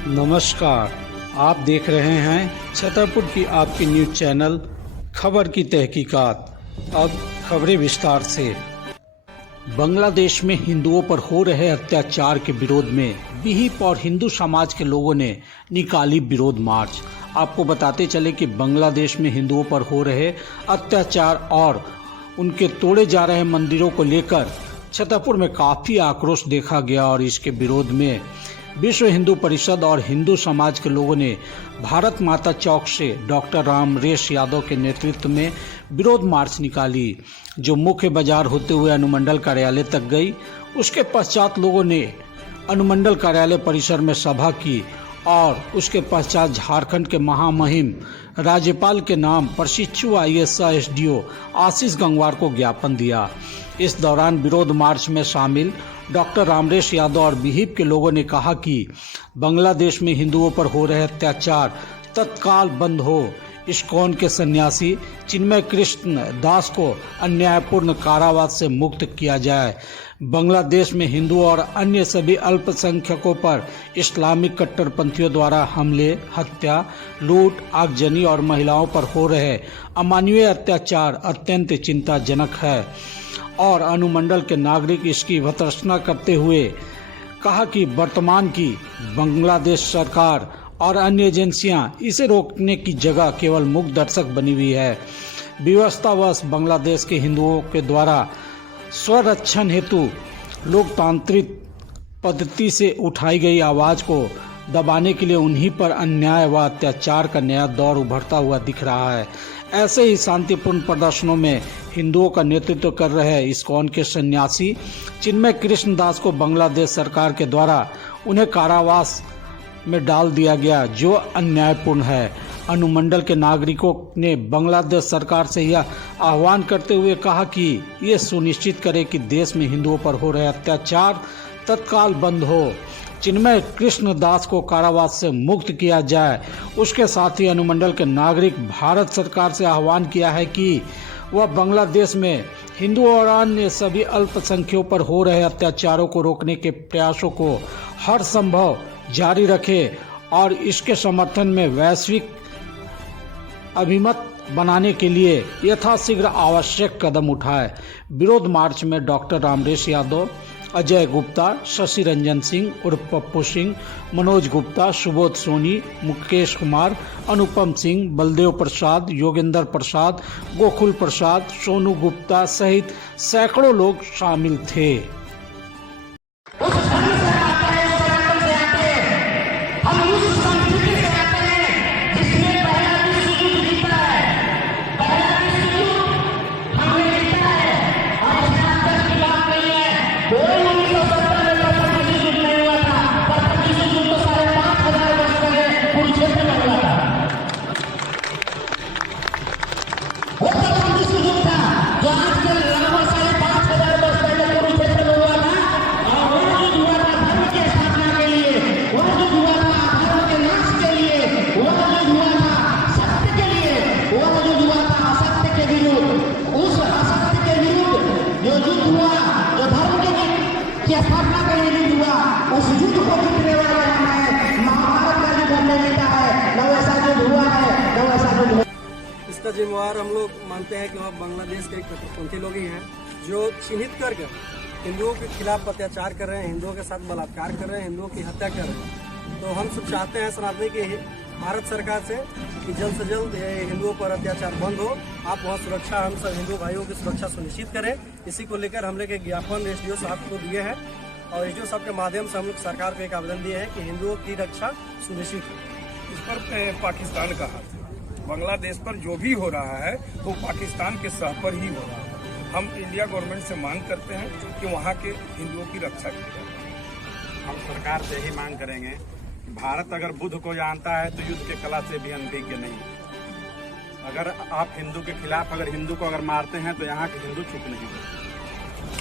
नमस्कार, आप देख रहे हैं छतरपुर की आपकी न्यूज़ चैनल खबर की तहकीकात। अब खबरें विस्तार से। बांग्लादेश में हिंदुओं पर हो रहे अत्याचार के विरोध में विहिप और हिंदू समाज के लोगों ने निकाली विरोध मार्च। आपको बताते चले कि बांग्लादेश में हिंदुओं पर हो रहे अत्याचार और उनके तोड़े जा रहे मंदिरों को लेकर छतरपुर में काफ़ी आक्रोश देखा गया और इसके विरोध में विश्व हिंदू परिषद और हिंदू समाज के लोगों ने भारत माता चौक से डॉक्टर रामरेश यादव के नेतृत्व में विरोध मार्च निकाली, जो मुख्य बाजार होते हुए अनुमंडल कार्यालय तक गई। उसके पश्चात लोगों ने अनुमंडल कार्यालय परिसर में सभा की और उसके पश्चात झारखंड के महामहिम राज्यपाल के नाम प्रशिक्षु IAS आशीष गंगवार को ज्ञापन दिया। इस दौरान विरोध मार्च में शामिल डॉक्टर रामरेश यादव और विहिप के लोगों ने कहा कि बांग्लादेश में हिंदुओं पर हो रहे अत्याचार तत्काल बंद हो। इस्कॉन के सन्यासी चिन्मय कृष्ण दास को अन्यायपूर्ण कारावास से मुक्त किया जाए। बांग्लादेश में हिंदू और अन्य सभी अल्पसंख्यकों पर इस्लामिक कट्टरपंथियों द्वारा हमले, हत्या, लूट, आगजनी और महिलाओं पर हो रहे अमानवीय अत्याचार अत्यंत चिंताजनक है और अनुमंडल के नागरिक इसकी भर्त्सना करते हुए कहा कि वर्तमान की बांग्लादेश सरकार और अन्य एजेंसियां इसे रोकने की जगह केवल मूक दर्शक बनी हुई है। विवशतावश बांग्लादेश के हिंदुओं के द्वारा स्वरक्षण हेतु लोकतांत्रिक पद्धति से उठाई गई आवाज़ को दबाने के लिए उन्हीं पर अन्याय व अत्याचार का नया दौर उभरता हुआ दिख रहा है। ऐसे ही शांतिपूर्ण प्रदर्शनों में हिंदुओं का नेतृत्व कर रहे इस्कॉन के सन्यासी चिन्मय कृष्ण दास को बांग्लादेश सरकार के द्वारा उन्हें कारावास में डाल दिया गया, जो अन्यायपूर्ण है। अनुमंडल के नागरिकों ने बांग्लादेश सरकार से यह आह्वान करते हुए कहा कि ये सुनिश्चित करे कि देश में हिंदुओं पर हो रहे अत्याचार तत्काल बंद हो, चिन्मय कृष्ण दास को कारावास से मुक्त किया जाए। उसके साथ ही अनुमंडल के नागरिक भारत सरकार से आह्वान किया है कि वह बांग्लादेश में हिंदू और अन्य सभी अल्पसंख्यकों पर हो रहे अत्याचारों को रोकने के प्रयासों को हर संभव जारी रखे और इसके समर्थन में वैश्विक अभिमत बनाने के लिए यथाशीघ्र आवश्यक कदम उठाए। विरोध मार्च में डॉक्टर रामरेश यादव, अजय गुप्ता, शशि रंजन सिंह उर्फ पप्पू सिंह, मनोज गुप्ता, सुबोध सोनी, मुकेश कुमार, अनुपम सिंह, बलदेव प्रसाद, योगेंद्र प्रसाद, गोकुल प्रसाद, सोनू गुप्ता सहित सैकड़ों लोग शामिल थे। स्थापना का ये युद्ध हुआ, उस युद्ध को जीतने वाला है महाभारत का जो बनने देता है, न वैसा युद्ध हुआ है, न वैसा युद्ध हुआ। इसका जिम्मेवार हम लोग मानते हैं कि वह बांग्लादेश के कट्टरपंथी लोग ही हैं, जो चिन्हित करके हिंदुओं के खिलाफ अत्याचार कर रहे हैं, हिंदुओं के साथ बलात्कार कर रहे हैं, हिंदुओं की हत्या कर रहे हैं। तो हम सब चाहते हैं सनातनी की भारत सरकार से कि जल्द से जल्द हिंदुओं पर अत्याचार बंद हो। आप वहाँ सुरक्षा, हम सब हिंदू भाइयों की सुरक्षा सुनिश्चित करें। इसी को लेकर हम लोग एक ज्ञापन SDO साहब को दिए हैं और SDO साहब के माध्यम से हम लोग सरकार को एक आवेदन दिए हैं कि हिंदुओं की रक्षा सुनिश्चित हो। इस पर पाकिस्तान का हाथ है। बांग्लादेश पर जो भी हो रहा है वो पाकिस्तान के सह पर ही हो रहा है। हम इंडिया गवर्नमेंट से मांग करते हैं कि वहाँ के हिंदुओं की रक्षा की जाए। हम सरकार से ही मांग करेंगे, भारत अगर बुद्ध को जानता है तो युद्ध के कला से भी अनभिज्ञ नहीं है। अगर आप हिंदू के खिलाफ अगर हिंदू को अगर मारते हैं तो यहाँ के हिंदू चुप नहीं होते।